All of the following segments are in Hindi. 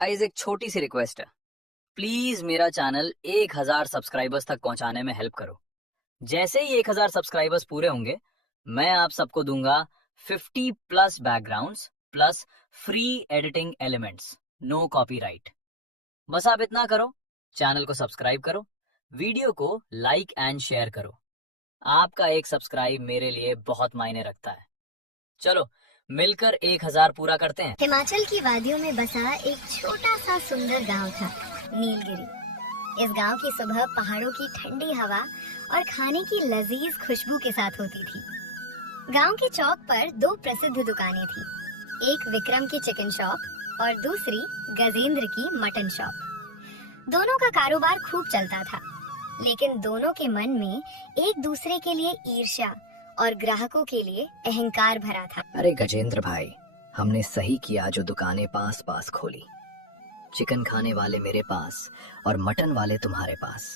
गाइस एक छोटी सी रिक्वेस्ट है। प्लीज मेरा चैनल 1000 सब्सक्राइबर्स तक पहुंचाने में हेल्प करो। जैसे ही 1000 सब्सक्राइबर्स पूरे होंगे मैं आप सबको दूंगा 50 plus backgrounds plus free editing elements, no copyright. बस आप इतना करो, चैनल को सब्सक्राइब करो, वीडियो को लाइक एंड शेयर करो। आपका एक सब्सक्राइब मेरे लिए बहुत मायने रखता है। चलो मिलकर 1000 पूरा करते हैं। हिमाचल की वादियों में बसा एक छोटा सा सुंदर गांव था, नीलगिरी। इस गांव की सुबह पहाड़ों की ठंडी हवा और खाने की लजीज खुशबू के साथ होती थी। गांव के चौक पर दो प्रसिद्ध दुकानें थीं, एक विक्रम की चिकन शॉप और दूसरी गजेंद्र की मटन शॉप। दोनों का कारोबार खूब चलता था, लेकिन दोनों के मन में एक दूसरे के लिए ईर्ष्या और ग्राहकों के लिए अहंकार भरा था। अरे गजेंद्र भाई, हमने सही किया जो दुकानें पास पास खोली। चिकन खाने वाले मेरे पास और मटन वाले तुम्हारे पास।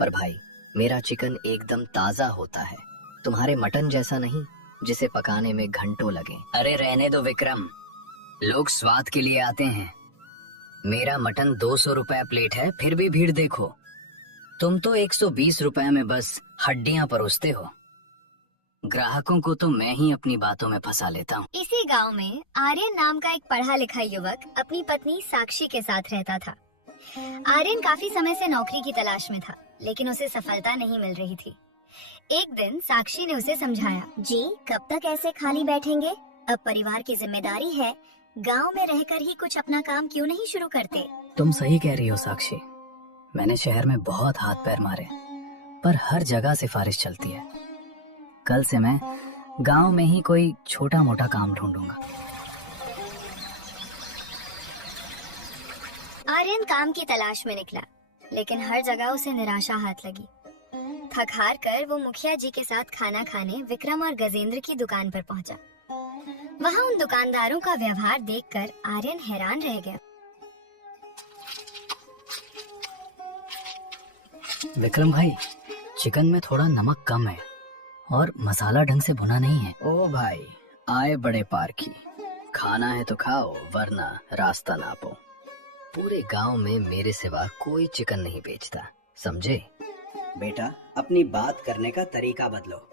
पर भाई, मेरा चिकन एकदम ताजा होता है, तुम्हारे मटन जैसा नहीं जिसे पकाने में घंटों लगे। अरे रहने दो विक्रम, लोग स्वाद के लिए आते हैं। मेरा मटन 200 रुपए प्लेट है, फिर भी भीड़ देखो। तुम तो 120 रुपए में बस हड्डियां परोसते हो। ग्राहकों को तो मैं ही अपनी बातों में फंसा लेता हूँ। इसी गांव में आर्यन नाम का एक पढ़ा लिखा युवक अपनी पत्नी साक्षी के साथ रहता था। आर्यन काफी समय से नौकरी की तलाश में था, लेकिन उसे सफलता नहीं मिल रही थी। एक दिन साक्षी ने उसे समझाया, जी कब तक ऐसे खाली बैठेंगे? अब परिवार की जिम्मेदारी है, गांव में रहकर ही कुछ अपना काम क्यों नहीं शुरू करते? तुम सही कह रही हो साक्षी, मैंने शहर में बहुत हाथ पैर मारे, पर हर जगह सिफारिश चलती है। कल से मैं गांव में ही कोई छोटा मोटा काम ढूंढूंगा। आर्यन काम की तलाश में निकला, लेकिन हर जगह उसे निराशा हाथ लगी। थक हार कर वो मुखिया जी के साथ खाना खाने विक्रम और गजेंद्र की दुकान पर पहुंचा। वहां उन दुकानदारों का व्यवहार देखकर आर्यन हैरान रह गया। विक्रम भाई, चिकन में थोड़ा नमक कम है और मसाला ढंग से भुना नहीं है। ओ भाई, आए बड़े पार की, खाना है तो खाओ वरना रास्ता नापो। पूरे गांव में मेरे सिवा कोई चिकन नहीं बेचता, समझे? बेटा, अपनी बात करने का तरीका बदलो।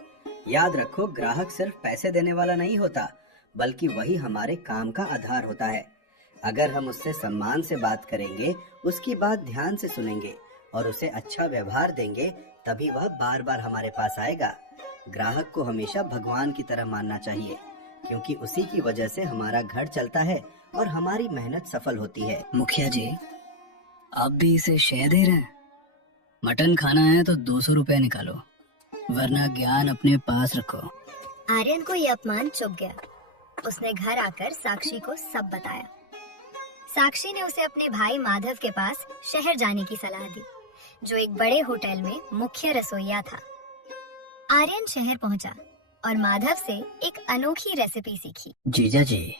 याद रखो, ग्राहक सिर्फ पैसे देने वाला नहीं होता, बल्कि वही हमारे काम का आधार होता है। अगर हम उससे सम्मान से बात करेंगे, उसकी बात ध्यान से सुनेंगे और उसे अच्छा व्यवहार देंगे, तभी वह बार बार हमारे पास आएगा। ग्राहक को हमेशा भगवान की तरह मानना चाहिए, क्योंकि उसी की वजह से हमारा घर चलता है और हमारी मेहनत सफल होती है। मुखिया जी, आप भी इसे शह दे रहे हैं? मटन खाना है तो 200 रुपए निकालो, वरना ज्ञान अपने पास रखो। आर्यन को यह अपमान चुभ गया। उसने घर आकर साक्षी को सब बताया। साक्षी ने उसे अपने भाई माधव के पास शहर जाने की सलाह दी, जो एक बड़े होटल में मुख्य रसोइया था। आर्यन शहर पहुंचा और माधव से एक अनोखी रेसिपी सीखी। जीजा जी,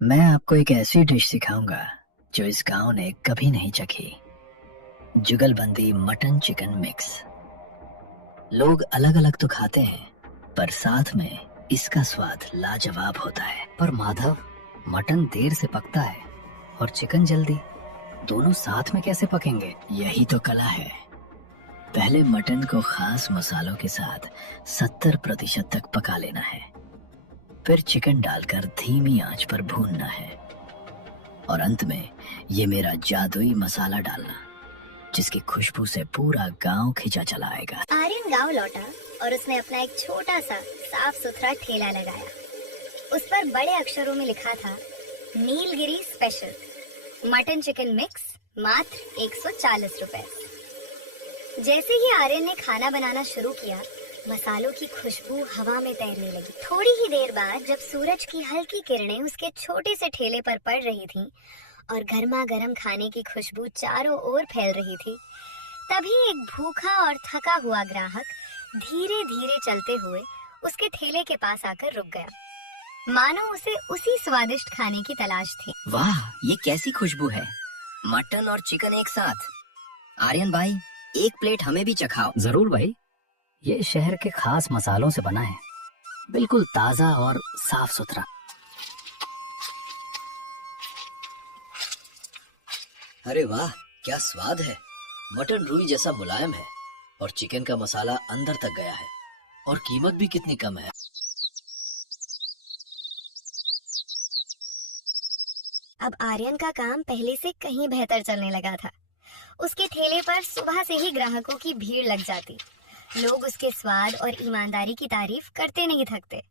मैं आपको एक ऐसी डिश सिखाऊंगा जो इस गांव ने कभी नहीं चखी। जुगलबंदी मटन चिकन मिक्स। लोग अलग अलग तो खाते हैं, पर साथ में इसका स्वाद लाजवाब होता है। पर माधव, मटन देर से पकता है और चिकन जल्दी, दोनों साथ में कैसे पकेंगे? यही तो कला है। पहले मटन को खास मसालों के साथ 70% तक पका लेना है, फिर चिकन डालकर धीमी आंच पर भूनना है और अंत में ये मेरा जादुई मसाला डालना, जिसकी खुशबू से पूरा गांव खिंचा चला आएगा। आर्यन गांव लौटा और उसने अपना एक छोटा सा साफ सुथरा ठेला लगाया। उस पर बड़े अक्षरों में लिखा था, Nilgiri special mutton chicken mix, मात्र 140 रुपए। जैसे ही आर्यन ने खाना बनाना शुरू किया, मसालों की खुशबू हवा में तैरने लगी। थोड़ी ही देर बाद जब सूरज की हल्की किरणें उसके छोटे से ठेले पर पड़ रही थीं और गर्मा गर्म खाने की खुशबू चारों ओर फैल रही थी, तभी एक भूखा और थका हुआ ग्राहक धीरे धीरे चलते हुए उसके ठेले के पास आकर रुक गया, मानो उसे उसी स्वादिष्ट खाने की तलाश थी। वाह, ये कैसी खुशबू है! मटन और चिकन एक साथ। आर्यन भाई, एक प्लेट हमें भी चखाओ। जरूर भाई, ये शहर के खास मसालों से बना है, बिल्कुल ताजा और साफ सुथरा। अरे वाह, क्या स्वाद है। मटन रुई जैसा मुलायम है और चिकन का मसाला अंदर तक गया है और कीमत भी कितनी कम है। अब आर्यन का काम पहले से कहीं बेहतर चलने लगा था। उसके ठेले पर सुबह से ही ग्राहकों की भीड़ लग जाती। लोग उसके स्वाद और ईमानदारी की तारीफ करते नहीं थकते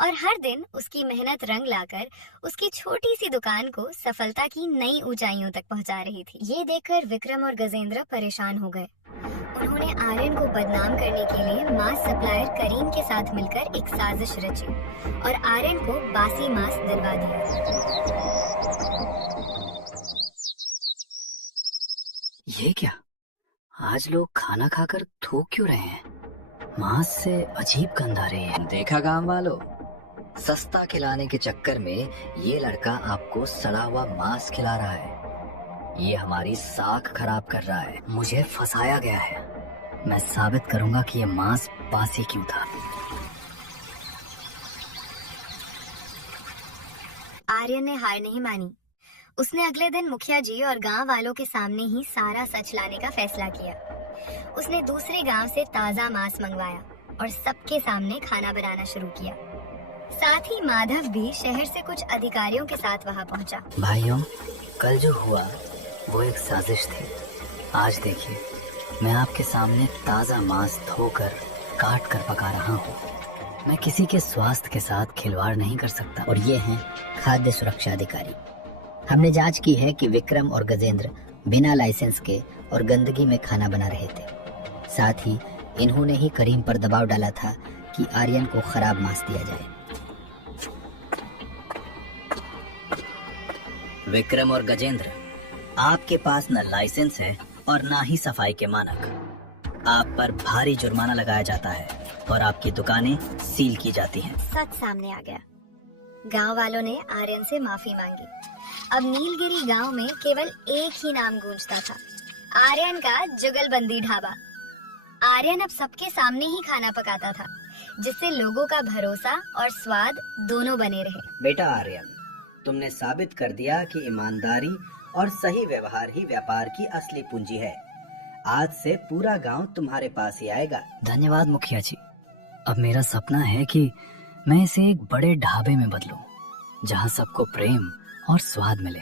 और हर दिन उसकी मेहनत रंग लाकर उसकी छोटी सी दुकान को सफलता की नई ऊंचाइयों तक पहुंचा रही थी। ये देखकर विक्रम और गजेंद्र परेशान हो गए। उन्होंने आर्यन को बदनाम करने के लिए मांस सप्लायर करीम के साथ मिलकर एक साजिश रची और आर्यन को बासी मांस दिलवा दिया। ये क्या, आज लोग खाना खाकर थूक क्यों रहे हैं? मांस से अजीब गंध आ रही है। देखा गांव वालों, सस्ता खिलाने के चक्कर में ये लड़का आपको सड़ा हुआ मांस खिला रहा है। ये हमारी साख खराब कर रहा है। मुझे फंसाया गया है। मैं साबित करूंगा कि ये मांस बासी क्यों था। आर्यन ने हार नहीं मानी। उसने अगले दिन मुखिया जी और गांव वालों के सामने ही सारा सच लाने का फैसला किया। उसने दूसरे गांव से ताजा मांस मंगवाया और सबके सामने खाना बनाना शुरू किया। साथ ही माधव भी शहर से कुछ अधिकारियों के साथ वहां पहुंचा। भाइयों, कल जो हुआ वो एक साजिश थी। आज देखिए, मैं आपके सामने ताजा मांस धोकर काट कर पका रहा हूँ। मैं किसी के स्वास्थ्य के साथ खिलवाड़ नहीं कर सकता। और ये हैं खाद्य सुरक्षा अधिकारी। हमने जांच की है कि विक्रम और गजेंद्र बिना लाइसेंस के और गंदगी में खाना बना रहे थे। साथ ही इन्होंने ही करीम पर दबाव डाला था कि आर्यन को खराब मांस दिया जाए। विक्रम और गजेंद्र, आपके पास न लाइसेंस है और ना ही सफाई के मानक। आप पर भारी जुर्माना लगाया जाता है और आपकी दुकानें सील की जाती हैं। सच सामने आ गया। गांव वालों ने आर्यन से माफी मांगी। अब नीलगिरी गांव में केवल एक ही नाम गूंजता था, आर्यन का जुगलबंदी ढाबा। आर्यन अब सबके सामने ही खाना पकाता था, जिससे लोगों का भरोसा और स्वाद दोनों बने रहे। बेटा आर्यन, तुमने साबित कर दिया कि ईमानदारी और सही व्यवहार ही व्यापार की असली पूंजी है। आज से पूरा गांव तुम्हारे पास ही आएगा। धन्यवाद मुखिया जी। अब मेरा सपना है कि मैं इसे एक बड़े ढाबे में बदलूं, जहां सबको प्रेम और स्वाद मिले।